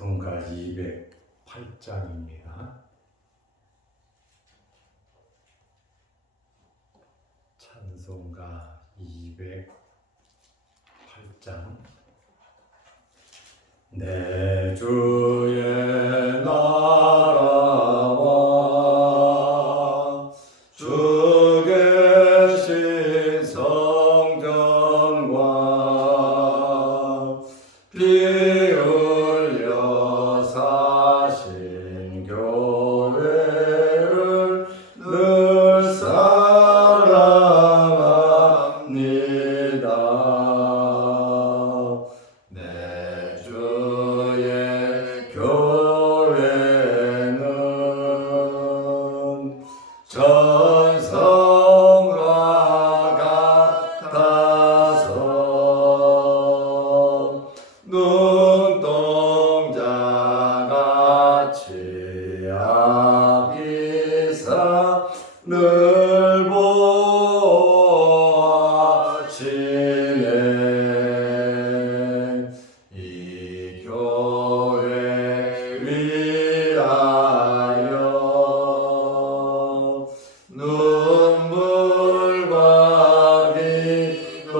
찬송가 208장입니다. 찬송가 208장. 내 주의 나라와 주 계신 성전과 피 흘려 사신 교회를 늘 사랑합니다. 내 주의 교회는 전성과 같아서 눈동자같이 아기사 늘 보아시네. 이 교회 위하여 눈물과 기도로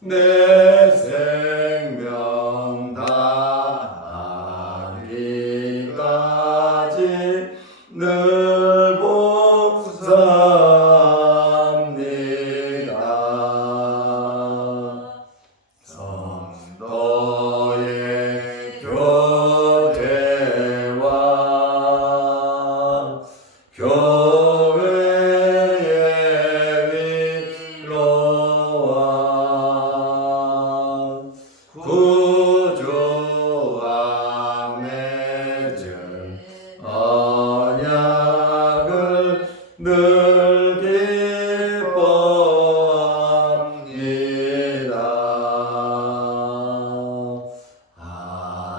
내 생명 다하기까지 늘 봉사합니다. 성도의 교제와 교회의 위로와 구주와 맺은 언약을 늘 기뻐합니다.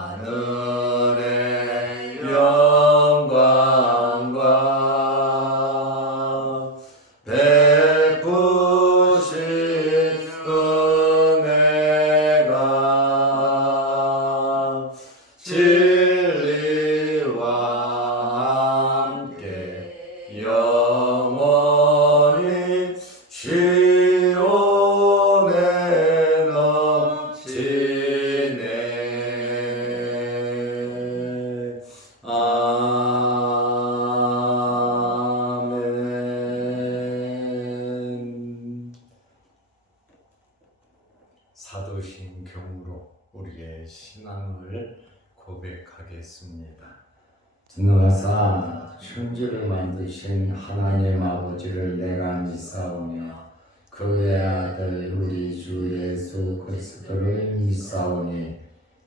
하늘의 영광과 베푸신 은혜가 진리와 함께 영원히 시온에 넘치네. 아멘. 사도신 경으로 우리의 신앙을 고백하겠습니다. 전능하사 천지를 만드신 하나님 아버지를 내가 믿사오며 그의 아들 우리 주 예수 그리스도를 믿사오니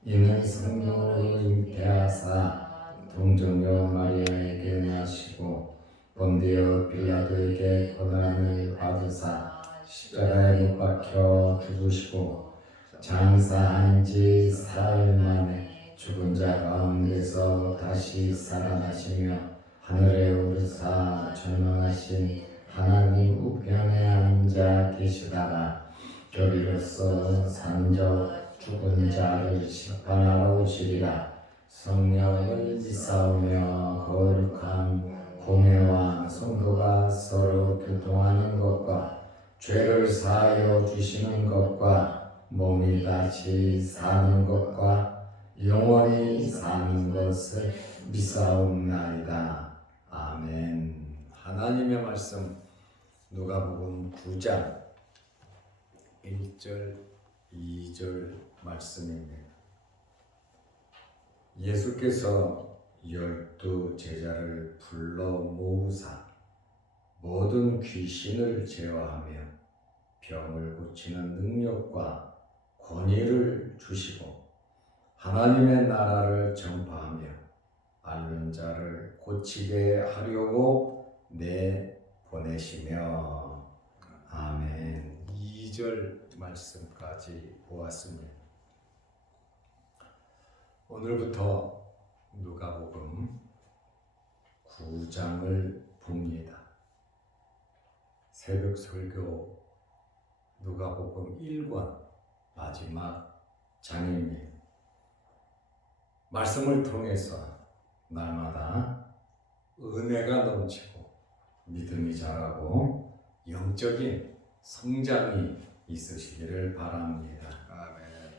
이는 성령으로 잉태하사 동정녀 마리아에게 나시고 본디오 빌라도에게 고난을 받으사 십자가에 못 박혀 죽으시고 장사한 지 사흘 만에 죽은 자 가운데서 다시 살아나시며 하늘에 오르사 전능하신 하나님 우편에 앉아 계시다가 저리로서 산적 죽은 자를 심판하러 오시리라. 성령을 믿사오며 거룩한 공회와 성도가 서로 교통하는 것과 죄를 사하여 주시는 것과 몸이 다시 사는 것과 영원히 사는 것을 믿사옵나이다. 아멘. 하나님의 말씀 누가복음 9장 1절 2절 말씀입니다. 예수께서 12 제자를 불러 모으사 모든 귀신을 제어하며 병을 고치는 능력과 권위를 주시고 하나님의 나라를 전파하며 앓는 자를 고치게 하려고 내보내시며. 아멘. 2절 말씀까지 보았습니다. 오늘부터 누가복음 9장을 봅니다. 새벽 설교 누가복음 1권 마지막 장입니다. 말씀을 통해서 날마다 은혜가 넘치고 믿음이 자라고 영적인 성장이 있으시기를 바랍니다. 아멘.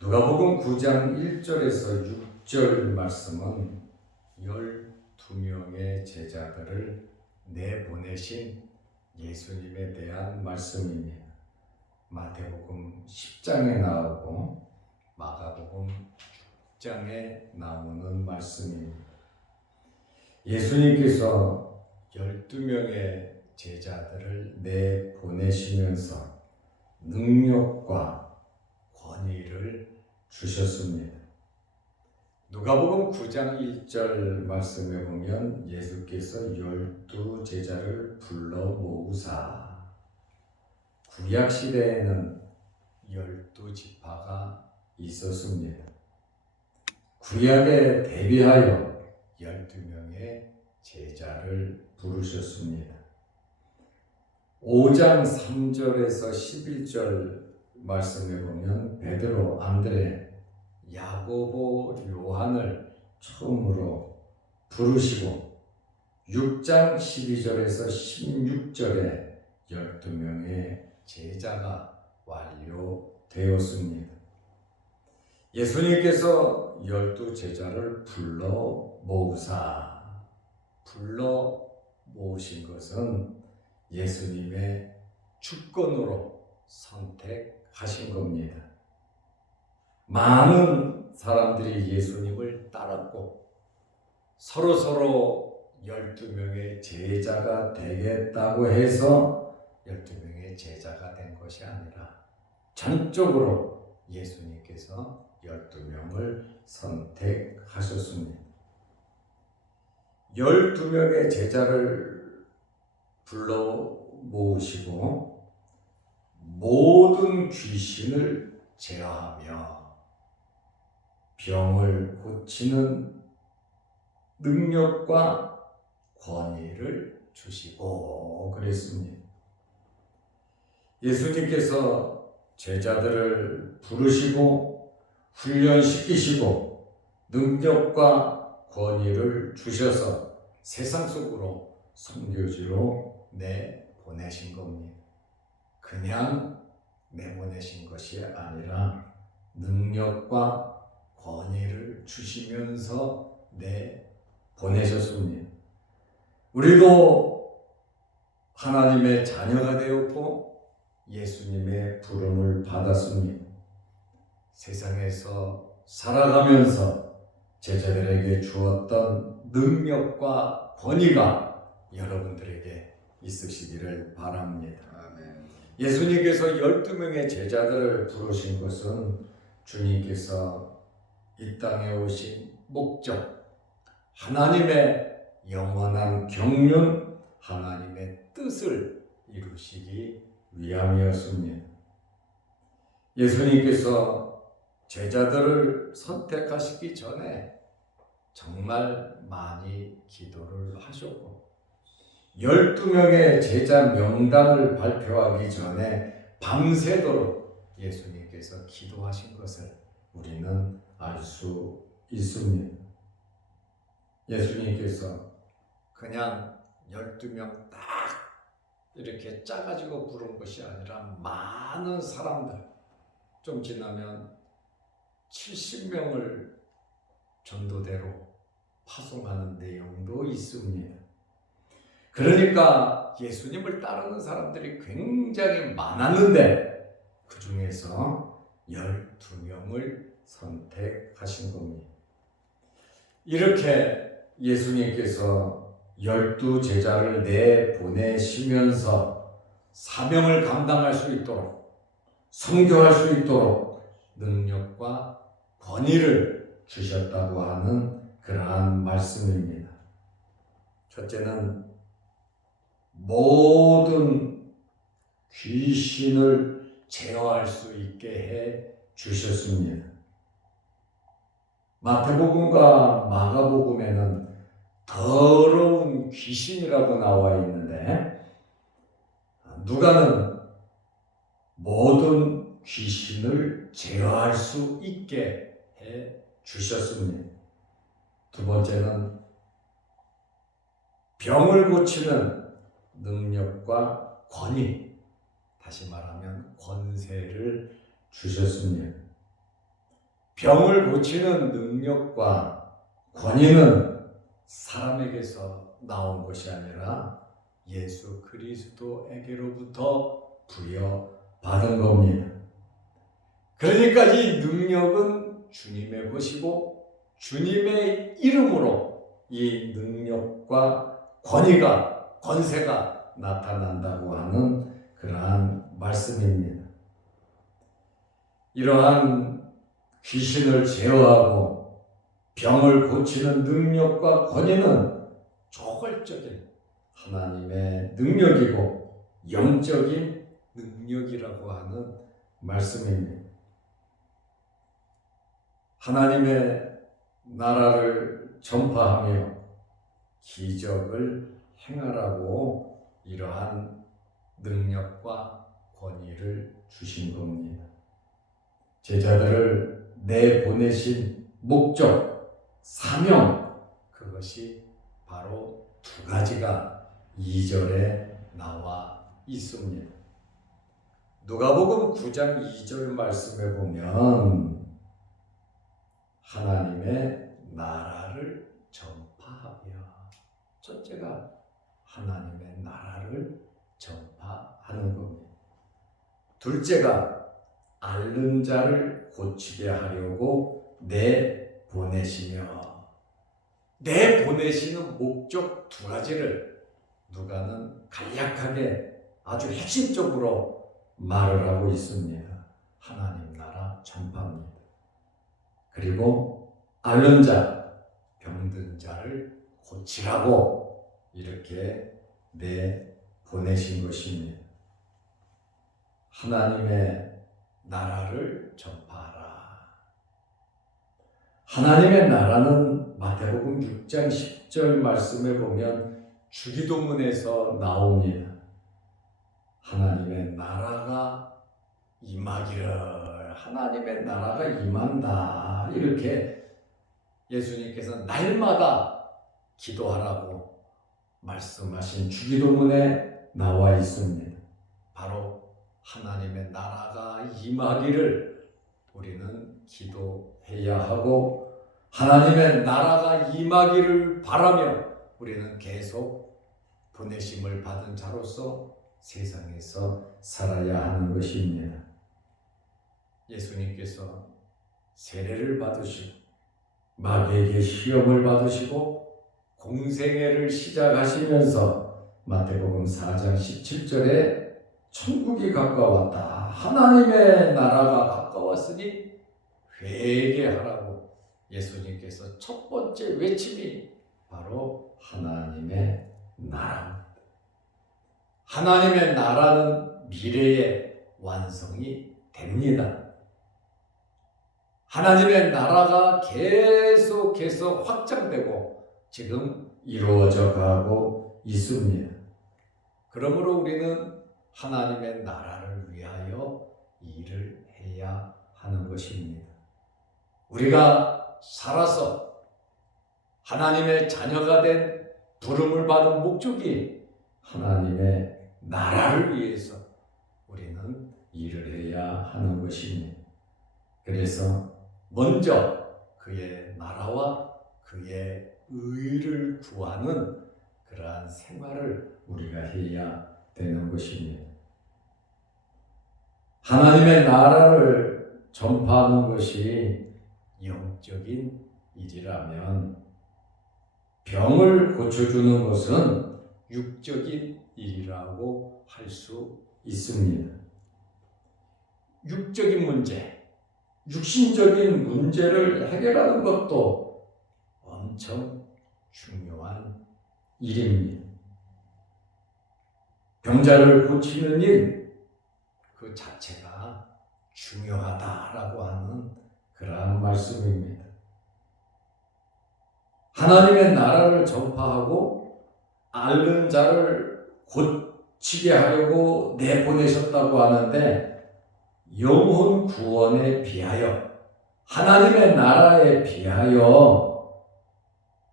누가복음 9장 1절에서 6절 말씀은 12명의 제자들을 내보내신 예수님에 대한 말씀입니다. 마태복음 10장에 나오고 마가복음 6장에 나오는 말씀입니다. 예수님께서 12명의 제자들을 내보내시면서 능력과 권위를 주셨습니다. 누가복음 9장 1절 말씀에 보면 예수께서 12제자를 불러 모으사, 구약 시대에는 12지파가 있었습니다. 구약에 대비하여 12명의 제자를 부르셨습니다. 5장 3절에서 11절 말씀에 보면 베드로, 안드레, 야고보, 요한을 처음으로 부르시고 6장 12절에서 16절에 12명의 제자가 완료되었습니다. 예수님께서 12제자를 불러 모으신 것은 예수님의 주권으로 선택하신 겁니다. 많은 사람들이 예수님을 따랐고 서로 12명의 제자가 되겠다고 해서 12명의 제자가 된 것이 아니라 전적으로 예수님께서 12명을 선택하셨습니다. 12명의 제자를 불러 모으시고 모든 귀신을 제어하며 병을 고치는 능력과 권위를 주시고 그랬습니다. 예수님께서 제자들을 부르시고 훈련시키시고 능력과 권위를 주셔서 세상 속으로 선교지로 내보내신 겁니다. 그냥 내보내신 것이 아니라 능력과 권위를 주시면서 내보내셨습니다. 우리도 하나님의 자녀가 되었고 예수님의 부름을 받았습니다. 세상에서 살아가면서 제자들에게 주었던 능력과 권위가 여러분들에게 있으시기를 바랍니다. 아멘. 예수님께서 12명의 제자들을 부르신 것은 주님께서 이 땅에 오신 목적, 하나님의 영원한 경륜, 하나님의 뜻을 이루시기 위함이었습니다. 예수님께서 제자들을 선택하시기 전에 정말 많이 기도를 하셨고 12명의 제자 명단을 발표하기 전에 밤새도록 예수님께서 기도하신 것을 우리는 알 수 있습니다. 예수님께서 그냥 12명 딱 이렇게 짜가지고 부른 것이 아니라 많은 사람들, 좀 지나면 70명을 전도대로 파송하는 내용도 있습니다. 그러니까 예수님을 따르는 사람들이 굉장히 많았는데 그 중에서 12명을 선택하신 겁니다. 이렇게 예수님께서 12제자를 내보내시면서 사명을 감당할 수 있도록 선교할 수 있도록 능력과 권위를 주셨다고 하는 그러한 말씀입니다. 첫째는 모든 귀신을 제어할 수 있게 해 주셨습니다. 마태복음과 마가복음에는 더러운 귀신이라고 나와 있는데 누가는 모든 귀신을 제어할 수 있게 해 주셨습니다. 두 번째는 병을 고치는 능력과 권위, 다시 말하면 권세를 주셨습니다. 병을 고치는 능력과 권위는 사람에게서 나온 것이 아니라 예수 그리스도에게로부터 부여받은 겁니다. 그러니까 이 능력은 주님의 것이고 주님의 이름으로 이 능력과 권위가, 권세가 나타난다고 하는 그러한 말씀입니다. 이러한 귀신을 제어하고 병을 고치는 능력과 권위는 초월적인 하나님의 능력이고 영적인 능력이라고 하는 말씀입니다. 하나님의 나라를 전파하며 기적을 행하라고 이러한 능력과 권위를 주신 겁니다. 제자들을 내보내신 목적, 사명, 그것이 바로 두 가지가 2절에 나와 있습니다. 누가복음 9장 2절 말씀에 보면 하나님의 나라를 전파하며, 첫째가 하나님의 나라를 전파하는 겁니다. 둘째가 앓는 자를 고치게 하려고 내보내시며, 내보내시는 목적 두 가지를 누가는 간략하게 아주 핵심적으로 말을 하고 있습니다. 하나님 나라 전파입니다. 그리고 앓는 자, 병든 자를 고치라고 이렇게 내보내신 것입니다. 하나님의 나라를 전파하라. 하나님의 나라는 마태복음 6장 10절 말씀에 보면 주기도문에서 나옵니다. 하나님의 나라가 임하기를, 하나님의 나라가 임한다, 이렇게 예수님께서 날마다 기도하라고 말씀하신 주기도문에 나와 있습니다. 바로 하나님의 나라가 임하기를 우리는 기도해야 하고, 하나님의 나라가 임하기를 바라며 우리는 계속 보내심을 받은 자로서 세상에서 살아야 하는 것입니다. 예수님께서 세례를 받으시고 마귀에게 시험을 받으시고 공생애를 시작하시면서 마태복음 4장 17절에 천국이 가까웠다, 하나님의 나라가 가까웠으니 회개하라고 예수님께서 첫 번째 외침이 바로 하나님의 나라입니다. 하나님의 나라는 미래의 완성이 됩니다. 하나님의 나라가 계속해서 확장되고 지금 이루어져 가고 있습니다. 그러므로 우리는 하나님의 나라를 위하여 일을 해야 하는 것입니다. 우리가 살아서 하나님의 자녀가 된 부름을 받은 목적이 하나님의 나라를 위해서 우리는 일을 해야 하는 것입니다. 그래서 먼저 그의 나라와 그의 의를 구하는 그러한 생활을 우리가 해야 되는 것입니다. 하나님의 나라를 전파하는 것이 영적인 일이라면 병을 고쳐주는 것은 육적인 일이라고 할 수 있습니다. 육적인 문제, 육신적인 문제를 해결하는 것도 엄청 중요한 일입니다. 병자를 고치는 일, 그 자체가 중요하다라고 하는 그러한 말씀입니다. 하나님의 나라를 전파하고 앓는 자를 고치게 하려고 내보내셨다고 하는데 영혼 구원에 비하여 하나님의 나라에 비하여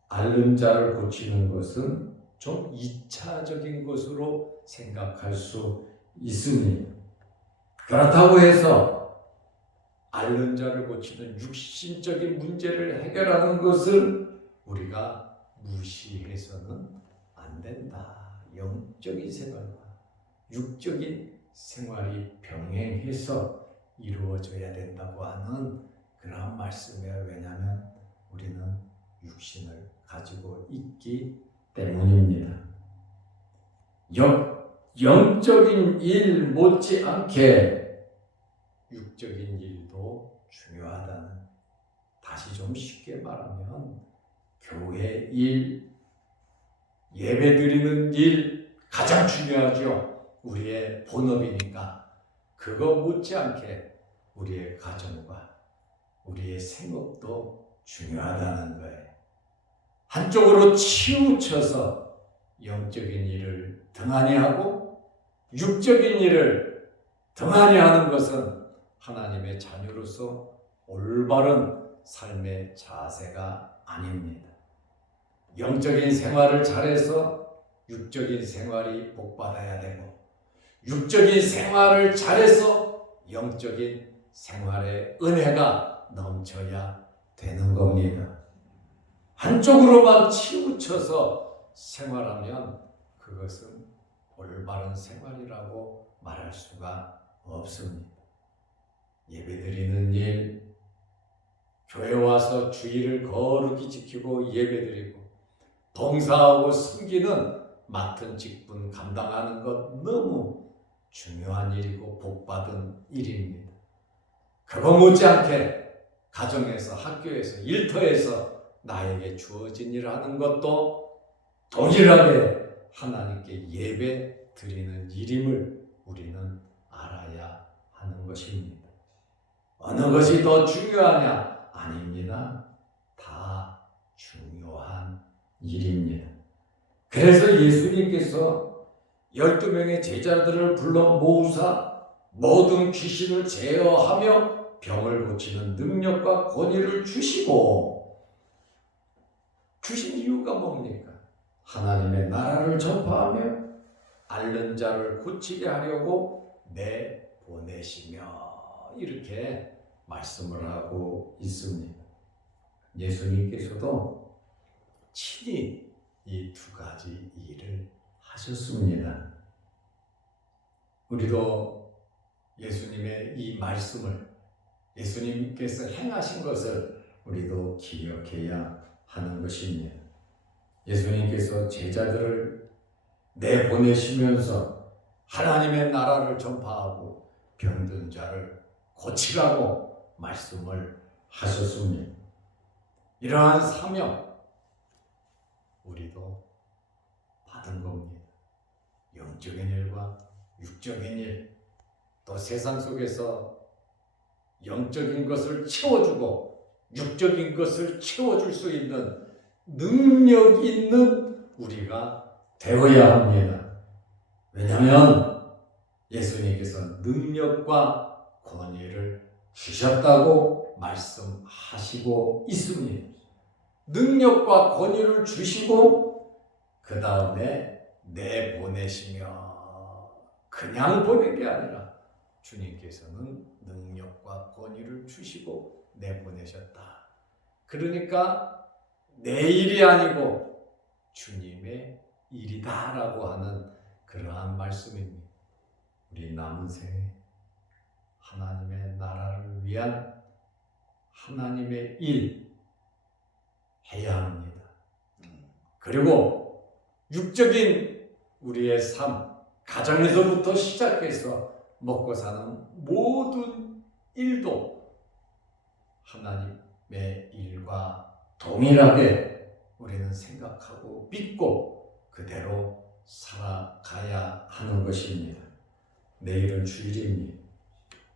앓는 자를 고치는 것은 좀 2차적인 것으로 생각할 수 있습니다. 그렇다고 해서 앓는 자를 고치는 육신적인 문제를 해결하는 것을 우리가 무시해서는 안 된다. 영적인 생활과 육적인 생활이 병행해서 이루어져야 된다고 하는 그러한 말씀이에요. 왜냐하면 우리는 육신을 가지고 있기 때문입니다. 영적인 일 못지않게 육적인 일도 중요하다는, 다시 좀 쉽게 말하면 교회 일, 예배드리는 일 가장 중요하죠. 우리의 본업이니까. 그거 못지않게 우리의 가정과 우리의 생업도 중요하다는 거예요. 한쪽으로 치우쳐서 영적인 일을 등한히 하고 육적인 일을 등한히 하는 것은 하나님의 자녀로서 올바른 삶의 자세가 아닙니다. 영적인 생활을 잘해서 육적인 생활이 복받아야 되고, 육적인 생활을 잘해서 영적인 생활의 은혜가 넘쳐야 되는 겁니다. 한쪽으로만 치우쳐서 생활하면 그것은 올바른 생활이라고 말할 수가 없습니다. 예배드리는 일, 교회 와서 주일을 거룩히 지키고 예배드리고 봉사하고 섬기는 맡은 직분 감당하는 것 너무 중요한 일이고 복받은 일입니다. 그거 못지않게 가정에서, 학교에서, 일터에서 나에게 주어진 일을 하는 것도 동일하게 하나님께 예배 드리는 일임을 우리는 알아야 하는 것입니다. 어느 것이 더 중요하냐? 아닙니다. 다 중요한 일입니다. 그래서 예수님께서 12명의 제자들을 불러 모으사 모든 귀신을 제어하며 병을 고치는 능력과 권위를 주시고, 주신 이유가 뭡니까? 하나님의 나라를 전파하며 앓는 자를 고치게 하려고 내보내시며, 이렇게 말씀을 하고 있습니다. 예수님께서도 친히 이 두 가지 일을 하셨습니다. 우리도 예수님의 이 말씀을, 예수님께서 행하신 것을 우리도 기억해야 하는 것입니다. 예수님께서 제자들을 내보내시면서 하나님의 나라를 전파하고 병든 자를 고치라고 말씀을 하셨습니다. 이러한 사명 우리도 받은 겁니다. 영적인 일과 육적인 일, 또 세상 속에서 영적인 것을 채워주고 육적인 것을 채워줄 수 있는 능력 있는 우리가 되어야 합니다. 왜냐하면 예수님께서 능력과 권위를 주셨다고 말씀하시고 있습니다. 능력과 권위를 주시고 그 다음에 내보내시며, 그냥 보낸 게 아니라 주님께서는 능력과 권위를 주시고 내보내셨다. 그러니까 내 일이 아니고 주님의 일이다라고 하는 그러한 말씀입니다. 우리 남은 생에 하나님의 나라를 위한 하나님의 일 해야 합니다. 그리고 육적인 우리의 삶, 가정에서부터 시작해서 먹고 사는 모든 일도 하나님의 일과 동일하게 우리는 생각하고 믿고 그대로 살아가야 하는 것입니다. 내일은 주일입니다.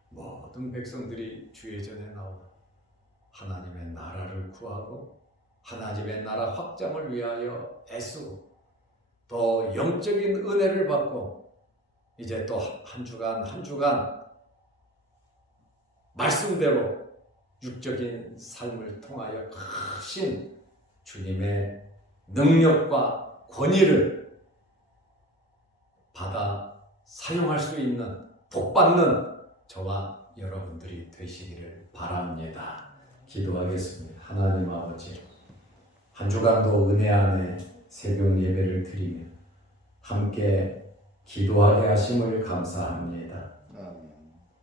모든 백성들이 주의 전에 나와 하나님의 나라를 구하고 하나님의 나라 확장을 위하여 애쓰고 또 영적인 은혜를 받고 이제 또 한 주간 한 주간 말씀대로 육적인 삶을 통하여 크신 주님의 능력과 권위를 받아 사용할 수 있는 복받는 저와 여러분들이 되시기를 바랍니다. 기도하겠습니다. 하나님 아버지, 한 주간도 은혜 안에 새벽 예배를 드리며 함께 기도하게 하심을 감사합니다.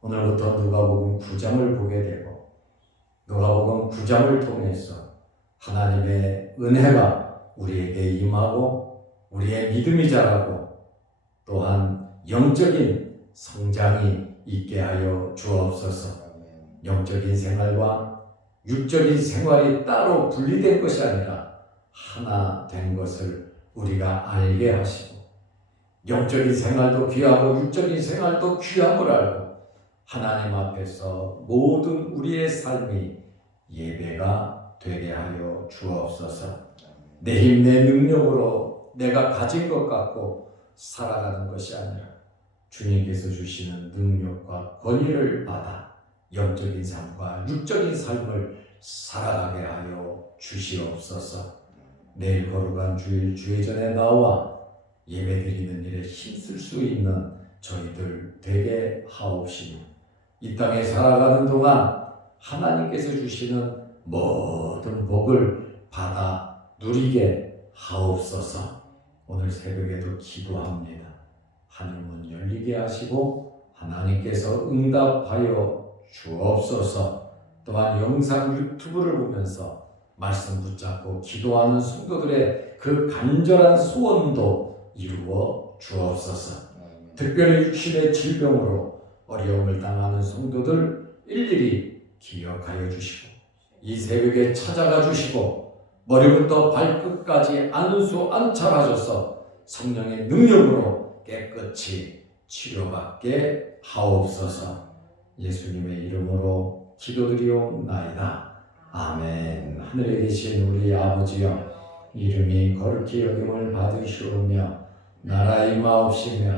오늘부터 누가복음 9장을 보게 되고 누가복음 9장을 통해서 하나님의 은혜가 우리에게 임하고 우리의 믿음이 자라고 또한 영적인 성장이 있게 하여 주옵소서. 영적인 생활과 육적인 생활이 따로 분리된 것이 아니라 하나 된 것을 우리가 알게 하시고 영적인 생활도 귀하고 육적인 생활도 귀함을 알고 하나님 앞에서 모든 우리의 삶이 예배가 되게 하여 주옵소서. 내 힘, 내 능력으로 내가 가진 것 갖고 살아가는 것이 아니라 주님께서 주시는 능력과 권위를 받아 영적인 삶과 육적인 삶을 살아가게 하여 주시옵소서. 내일 거룩한 주일 주회전에 나와 예배드리는 일에 힘쓸 수 있는 저희들 되게 하옵시며 이 땅에 살아가는 동안 하나님께서 주시는 모든 복을 받아 누리게 하옵소서. 오늘 새벽에도 기도합니다. 하늘문 열리게 하시고 하나님께서 응답하여 주옵소서. 또한 영상 유튜브를 보면서 말씀 붙잡고 기도하는 성도들의 그 간절한 소원도 이루어 주옵소서. 특별히 육신의 질병으로 어려움을 당하는 성도들 일일이 기억하여 주시고 이 새벽에 찾아가 주시고 머리부터 발끝까지 안수 안찰하셔서 성령의 능력으로 깨끗이 치료받게 하옵소서. 예수님의 이름으로 기도드리옵나이다. 아멘. 하늘에 계신 우리 아버지여, 이름이 거룩히 여김을 받으시오며 나라 임하옵시며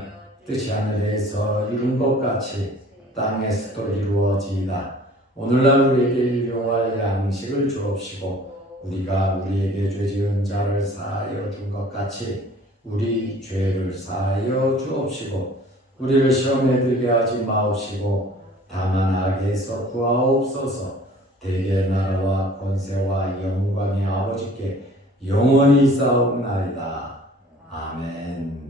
뜻이 하늘에서 이룬 것 같이 땅에서도 이루어지이다. 오늘날 우리에게 일용할 양식을 주옵시고 우리가 우리에게 죄 지은 자를 사하여 준 것 같이 우리 죄를 사하여 주옵시고 우리를 시험에 들게 하지 마옵시고 다만 악에서 구하옵소서. 대개 나라와 권세와 영광이 아버지께 영원히 있사옵나이다. 아멘.